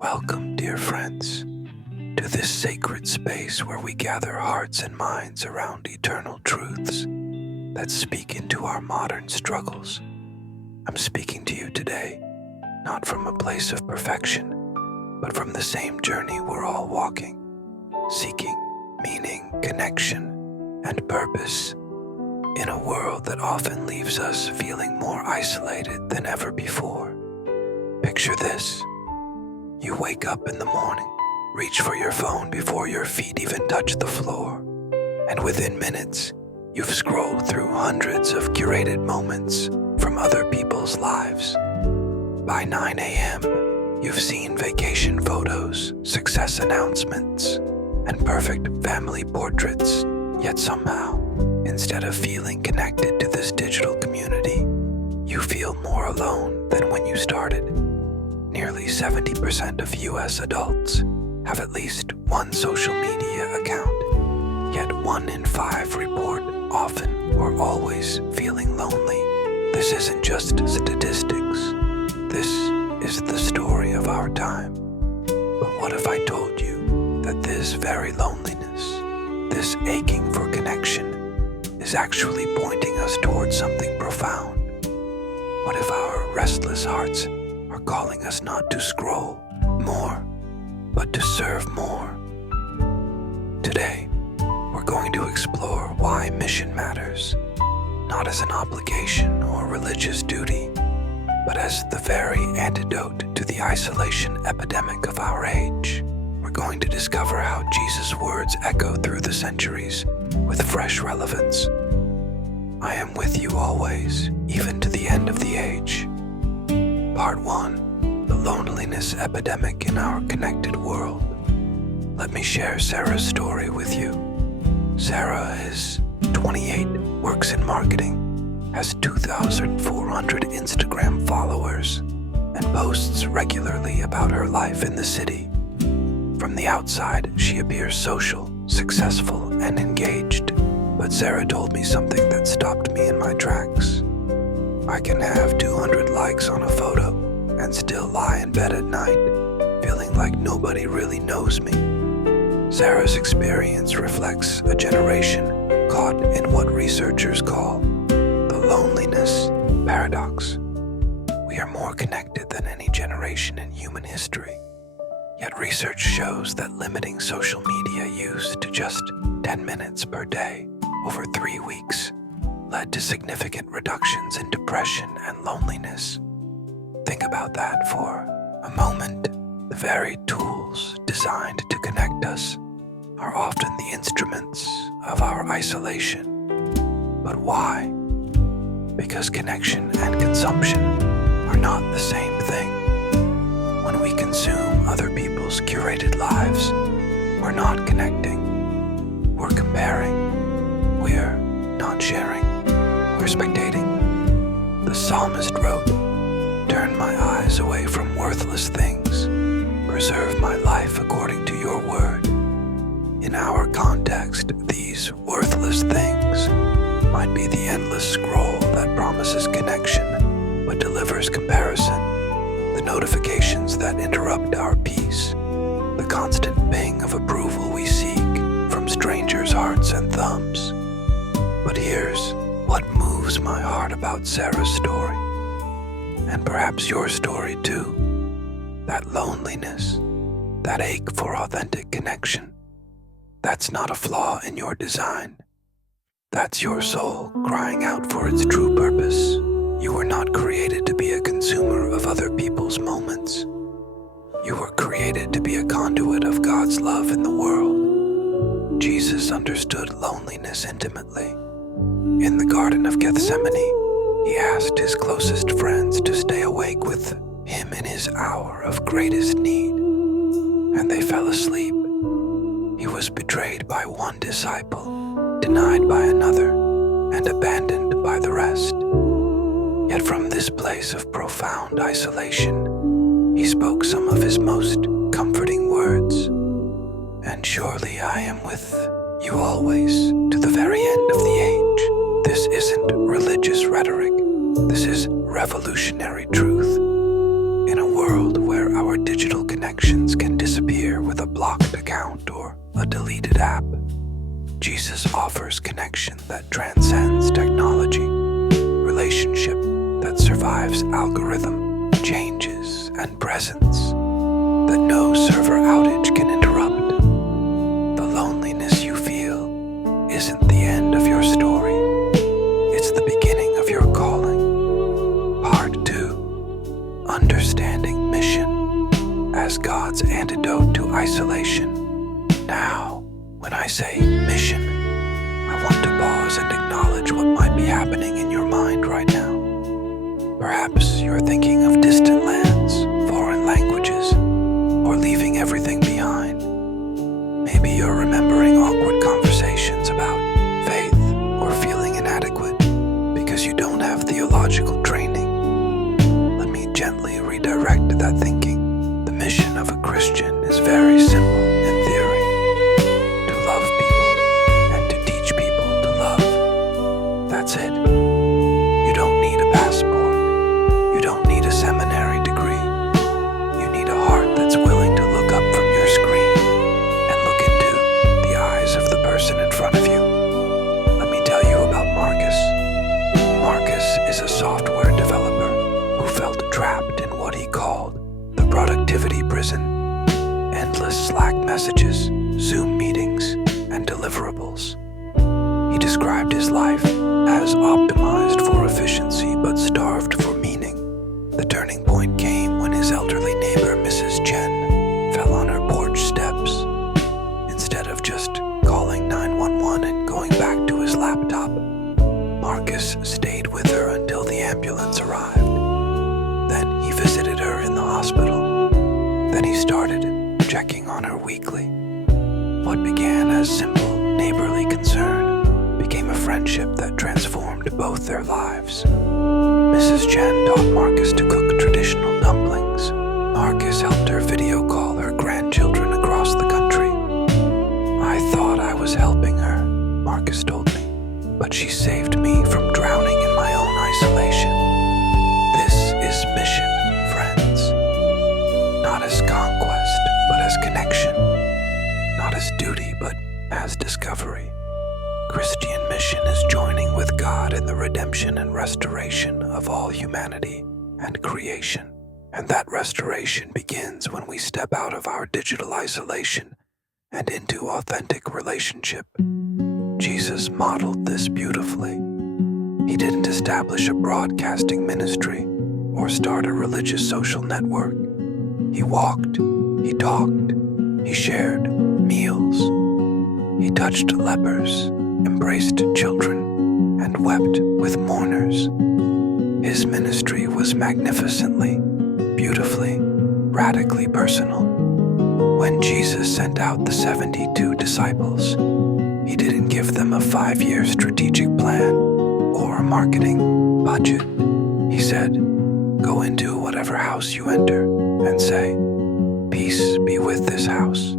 Welcome, dear friends, to this sacred space where we gather hearts and minds around eternal truths that speak into our modern struggles. I'm speaking to you today, not from a place of perfection, but from the same journey we're all walking, seeking meaning, connection, and purpose in a world that often leaves us feeling more isolated than ever before. Picture this. You wake up in the morning, reach for your phone before your feet even touch the floor, and within minutes, you've scrolled through hundreds of curated moments from other people's lives. By 9 a.m., you've seen vacation photos, success announcements, and perfect family portraits, yet somehow, instead of feeling connected to this digital community, you feel more alone than when you started. Nearly 70% of US adults have at least one social media account, yet 1 in 5 report often or always feeling lonely. This isn't just statistics. This is the story of our time. But what if I told you that this very loneliness, this aching for connection, is actually pointing us towards something profound? What if our restless hearts are calling us not to scroll more, but to serve more? Today, we're going to explore why mission matters, not as an obligation or religious duty, but as the very antidote to the isolation epidemic of our age. We're going to discover how Jesus' words echo through the centuries with fresh relevance. I am with you always, even to the end of the age. Part 1. The loneliness epidemic in our connected world. Let me share Sarah's story with you. Sarah is 28, works in marketing, has 2,400 Instagram followers, and posts regularly about her life in the city. From the outside, she appears social, successful, and engaged, but Sarah told me something that stopped me in my tracks. I can have 200 likes on a photo and still lie in bed at night, feeling like nobody really knows me. Sarah's experience reflects a generation caught in what researchers call the loneliness paradox. We are more connected than any generation in human history. Yet research shows that limiting social media use to just 10 minutes per day over 3 weeks led to significant reductions in depression and loneliness. Think about that for a moment. The very tools designed to connect us are often the instruments of our isolation. But why? Because connection and consumption are not the same thing. When we consume other people's curated lives, we're not connecting. We're comparing. We're not sharing. We're spectating. The psalmist wrote, "Turn my eyes away from worthless things. Preserve my life according to your word." In our context, these worthless things might be the endless scroll that promises connection but delivers comparison, the notifications that interrupt our peace, the constant ping of approval we seek from strangers' hearts and thumbs. But here's what moves my heart about Sarah's story, and perhaps your story too. That loneliness, that ache for authentic connection, that's not a flaw in your design. That's your soul crying out for its true purpose. You were not created to be a consumer of other people's moments. You were created to be a conduit of God's love in the world. Jesus understood loneliness intimately. In the Garden of Gethsemane, he asked his closest friends to stay awake with him in his hour of greatest need, and they fell asleep. He was betrayed by one disciple, denied by another, and abandoned by the rest. Yet from this place of profound isolation, he spoke some of his most comforting words. "And surely I am with you always, to the very end of the age." This isn't religious rhetoric. This is revolutionary truth. In a world where our digital connection connections can disappear with a blocked account or a deleted app, Jesus offers connection that transcends technology, relationship that survives algorithm changes and presence that no server outage can interrupt. The loneliness you feel isn't the end of your story. It's the beginning of your calling. Part 2. Understanding mission as God's antidote to isolation. Now, when I say mission, I want to pause and acknowledge what might be happening in your mind right now. Perhaps you're thinking of distant lands, foreign languages, or leaving everything behind. Maybe you're remembering awkward conversations about faith or feeling inadequate because you don't have theological training. Let me gently redirect that thinking. The mission of a Christian is very simple in theory: to love people and to teach people to love. That's it. You don't need a passport. You don't need a seminary degree. You need a heart that's willing to look up from your screen and look into the eyes of the person in front of you. Let me tell you about Marcus. Marcus is a software developer who felt trapped in what he called the productivity prison. Endless Slack messages, Zoom meetings, and deliverables. He described his life as optimized for efficiency but starved for meaning. The turning point came when his elderly neighbor, Mrs. Jen, fell on her porch steps. Instead of just calling 911 and going back to his laptop, Marcus stayed with her until the ambulance arrived. Then he visited her in the hospital. Then he started checking on her weekly. What began as simple neighborly concern became a friendship that transformed both their lives. Mrs. Jen taught Marcus to cook traditional dumplings. Marcus helped her video call her grandchildren across the country. I thought I was helping her, Marcus told me, but she saved me from drowning in my own isolation. This is mission, friends. Not as conquest, but as connection. Not as duty, but as discovery. Christian mission is joining with God in the redemption and restoration of all humanity and creation. And that restoration begins when we step out of our digital isolation and into authentic relationship. Jesus modeled this beautifully. He didn't establish a broadcasting ministry or start a religious social network. He walked, he talked, he shared meals. He touched lepers, embraced children, and wept with mourners. His ministry was magnificently, beautifully, radically personal. When Jesus sent out the 72 disciples, he didn't give them a 5-year strategic plan or a marketing budget. He said, "Go into whatever house you enter and say, 'Peace be with this house.'"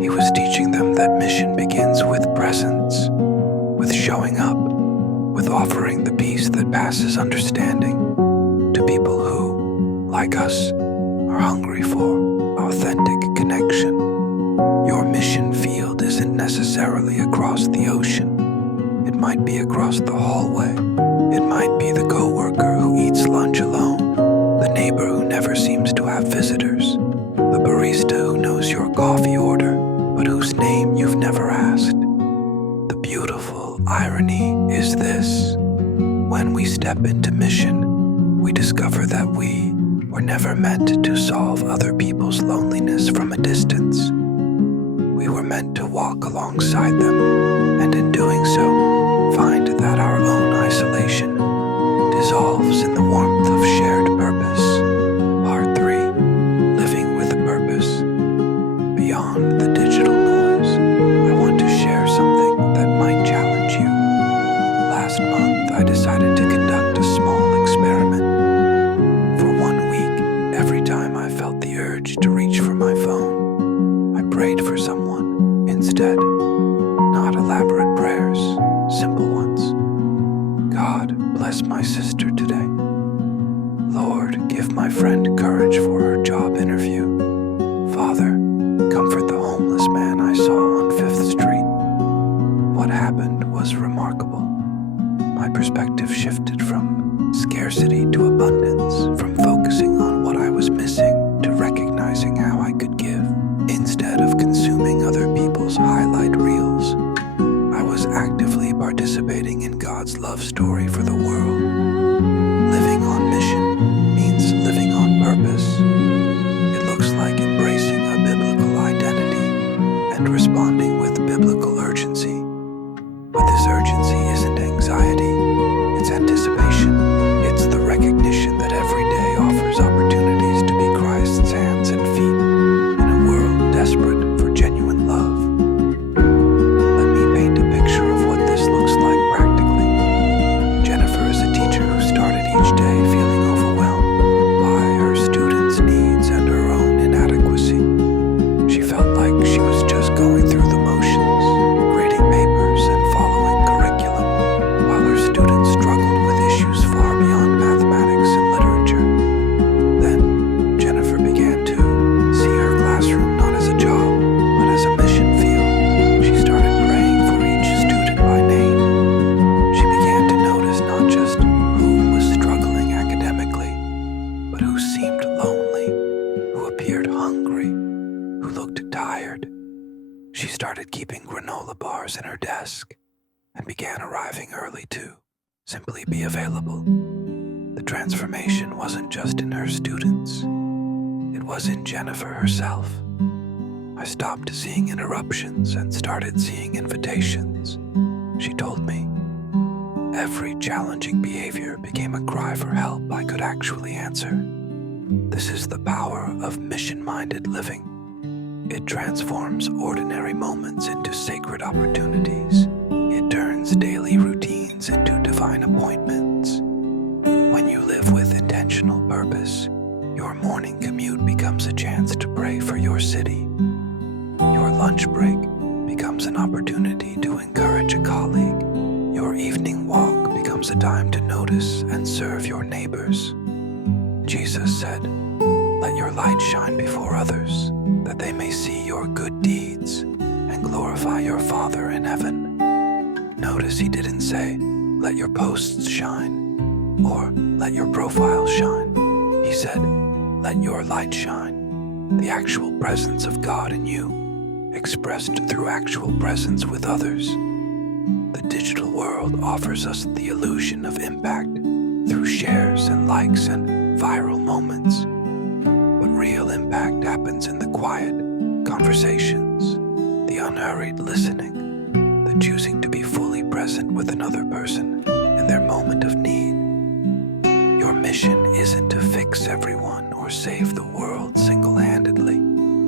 He was teaching them that mission begins with presence, with showing up, with offering the peace that passes understanding to people who, like us, are hungry for authentic connection. Your mission field isn't necessarily across the ocean. It might be across the hallway. It might be the coworker who eats lunch alone, the neighbor who never seems to have visitors, the barista who knows your coffee order, but whose name you've never asked. The beautiful irony is this: when we step into mission, we discover that we were never meant to solve other people's loneliness from a distance. We were meant to walk alongside them, and in doing so, find that our own isolation dissolves in the warmth of shared purpose. Part 3. Living with a purpose. Beyond the digital noise, I want to share something that might challenge you. Last month, I decided to conduct a small experiment. For 1 week, every time I felt the urge to reach for my phone, I prayed for someone instead. Not elaborate prayers, simple ones. God, bless my sister today. Lord, give my friend courage for her job interview. hungry, who looked tired. She started keeping granola bars in her desk and began arriving early to simply be available. The transformation wasn't just in her students, it was in Jennifer herself. I stopped seeing interruptions and started seeing invitations. She told me. Every challenging behavior became a cry for help I could actually answer. This is the power of mission-minded living. It transforms ordinary moments into sacred opportunities. It turns daily routines into divine appointments. When you live with intentional purpose, your morning commute becomes a chance to pray for your city. Your lunch break becomes an opportunity to encourage a colleague. Your evening walk becomes a time to notice and serve your neighbors. Jesus said, "Let your light shine before others, that they may see your good deeds and glorify your Father in heaven." Notice he didn't say, "Let your posts shine," or "Let your profile shine." He said, "Let your light shine," the actual presence of God in you, expressed through actual presence with others. The digital world offers us the illusion of impact through shares and likes and viral moments. But real impact happens in the quiet conversations, the unhurried listening, the choosing to be fully present with another person in their moment of need. Your mission isn't to fix everyone or save the world single-handedly.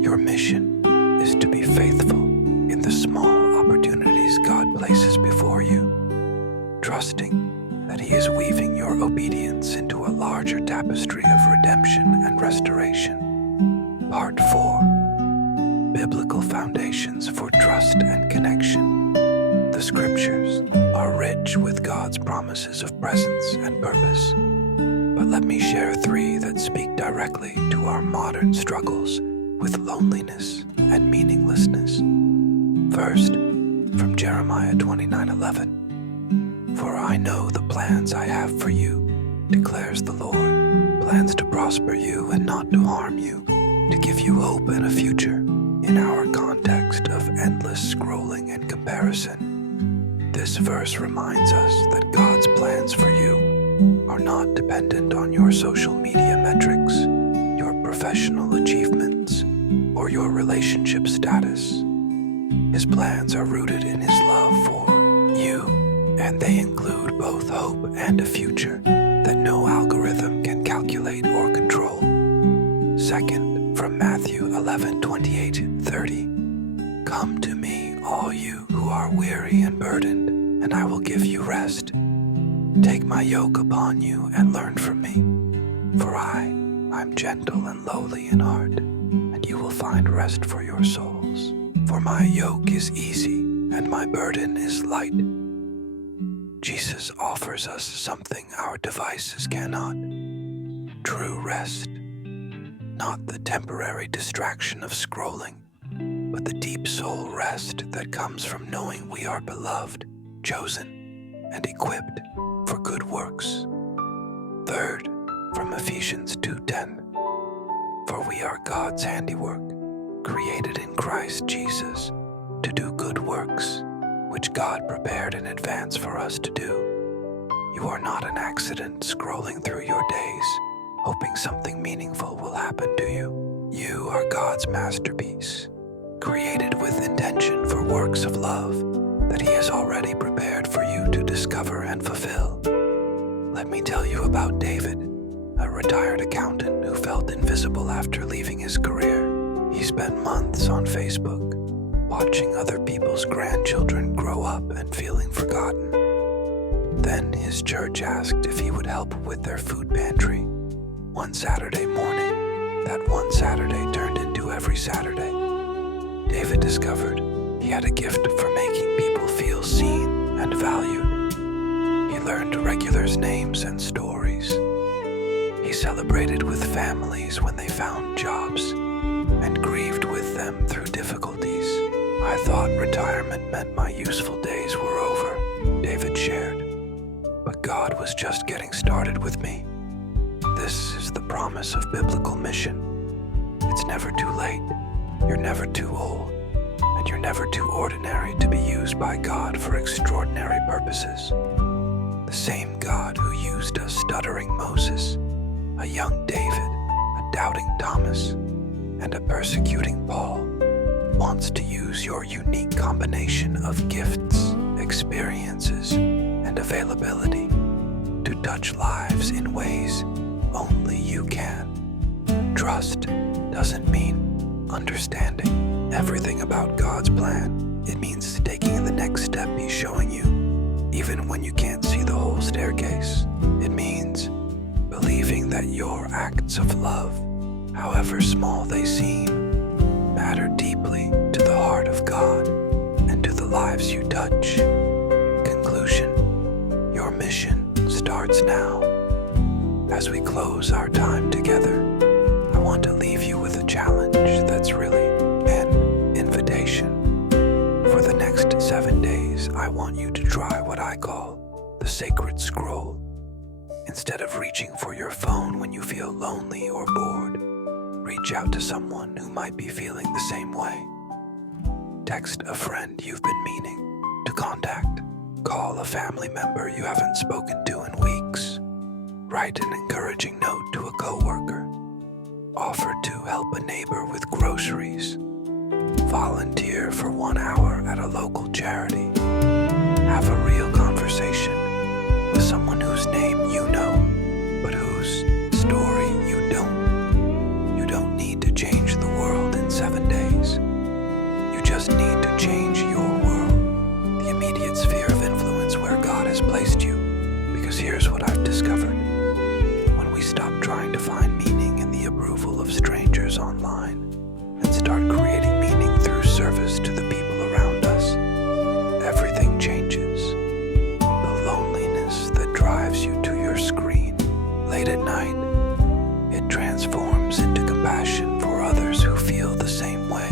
Your mission is to be faithful in the small opportunities God places before you, trusting that He is weaving your obedience into a larger tapestry of redemption and restoration. Part 4. Biblical Foundations for Trust and Connection. The Scriptures are rich with God's promises of presence and purpose, but let me share 3 that speak directly to our modern struggles with loneliness and meaninglessness. First, from Jeremiah 29:11. "For I know the plans I have for you, declares the Lord, plans to prosper you and not to harm you, to give you hope and a future." In our context of endless scrolling and comparison, this verse reminds us that God's plans for you are not dependent on your social media metrics, your professional achievements, or your relationship status. His plans are rooted in His love for you, and they include both hope and a future that no algorithm can calculate or control. Second, from Matthew 11:28-30. "Come to me, all you who are weary and burdened, and I will give you rest. Take my yoke upon you and learn from me, for I'm gentle and lowly in heart, and you will find rest for your souls. For my yoke is easy and my burden is light." Jesus offers us something our devices cannot: true rest. Not the temporary distraction of scrolling, but the deep soul rest that comes from knowing we are beloved, chosen, and equipped for good works. Third, from Ephesians 2:10. "For we are God's handiwork, created in Christ Jesus to do good works, which God prepared in advance for us to do." You are not an accident scrolling through your days, hoping something meaningful will happen to you. You are God's masterpiece, created with intention for works of love that He has already prepared for you to discover and fulfill. Let me tell you about David, a retired accountant who felt invisible after leaving his career. He spent months on Facebook, watching other people's grandchildren grow up and feeling forgotten. Then his church asked if he would help with their food pantry. One Saturday morning, that one Saturday turned into every Saturday. David discovered he had a gift for making people feel seen and valued. He learned regulars' names and stories. He celebrated with families when they found jobs and grieved with them through difficulties. "I thought retirement meant my useful days were over," David shared. "But God was just getting started with me." This is the promise of biblical mission. It's never too late. You're never too old. And you're never too ordinary to be used by God for extraordinary purposes. The same God who used a stuttering Moses, a young David, a doubting Thomas, and a persecuting Paul wants to use your unique combination of gifts, experiences, and availability to touch lives in ways only you can. Trust doesn't mean understanding everything about God's plan. It means taking the next step He's showing you, even when you can't see the whole staircase. It means believing that your acts of love, however small they seem, matter deeply to the heart of God and to the lives you touch. Conclusion: your mission starts now. As we close our time together, I want to leave you with a challenge that's really an invitation. For the next 7 days, I want you to try what I call the sacred scroll. Instead of reaching for your phone when you feel lonely or bored, reach out to someone who might be feeling the same way. Text a friend you've been meaning to contact. Call a family member you haven't spoken to in weeks. Write an encouraging note to a coworker. Offer to help a neighbor with groceries. Volunteer for 1 hour at a local charity. Have a real conversation with someone whose name you know, but whose story you don't. You don't need to change the world in 7 days. You just need to change your world, the immediate sphere of influence where God has placed you. Because here's what I've discovered. When we stop trying to find meaning in the approval of strangers online and start creating meaning through service to the people around us, everything changes. The loneliness that drives you to your screen late at night, it transforms into compassion for others who feel the same way.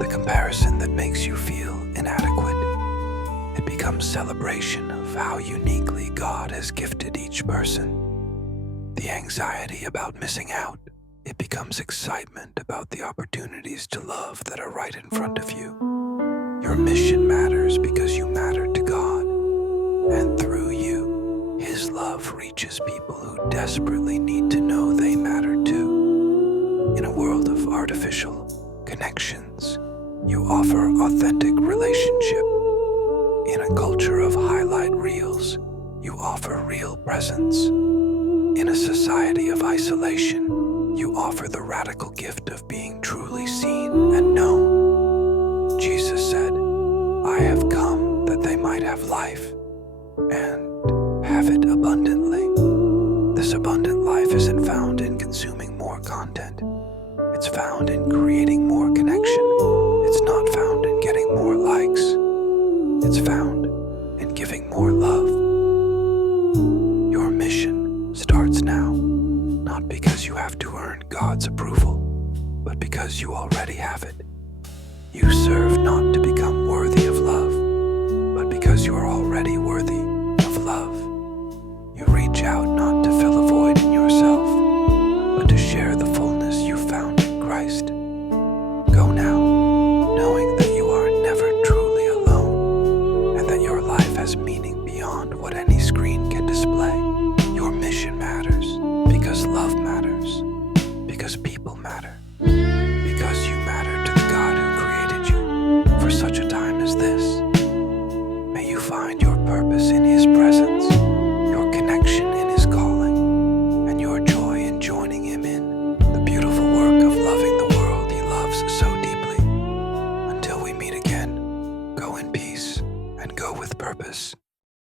The comparison that makes you feel inadequate, it becomes celebration of how uniquely God has gifted each person. The anxiety about missing out, it becomes excitement about the opportunities to love that are right in front of you. Your mission matters because you matter to God, and through you, His love reaches people who desperately need to know they matter too. In a world of artificial connections, you offer authentic relationship. In a culture of highlight reels, you offer real presence. In a society of isolation, you offer the radical gift of being truly seen and known. Jesus said, "I have come that they might have life and have it abundantly." This abundant life isn't found in consuming more content. It's found in creating more connection. It's not found in getting more likes. It's found in giving more love. Your mission starts now, not because you have to earn God's approval, but because you already have it. You serve not to be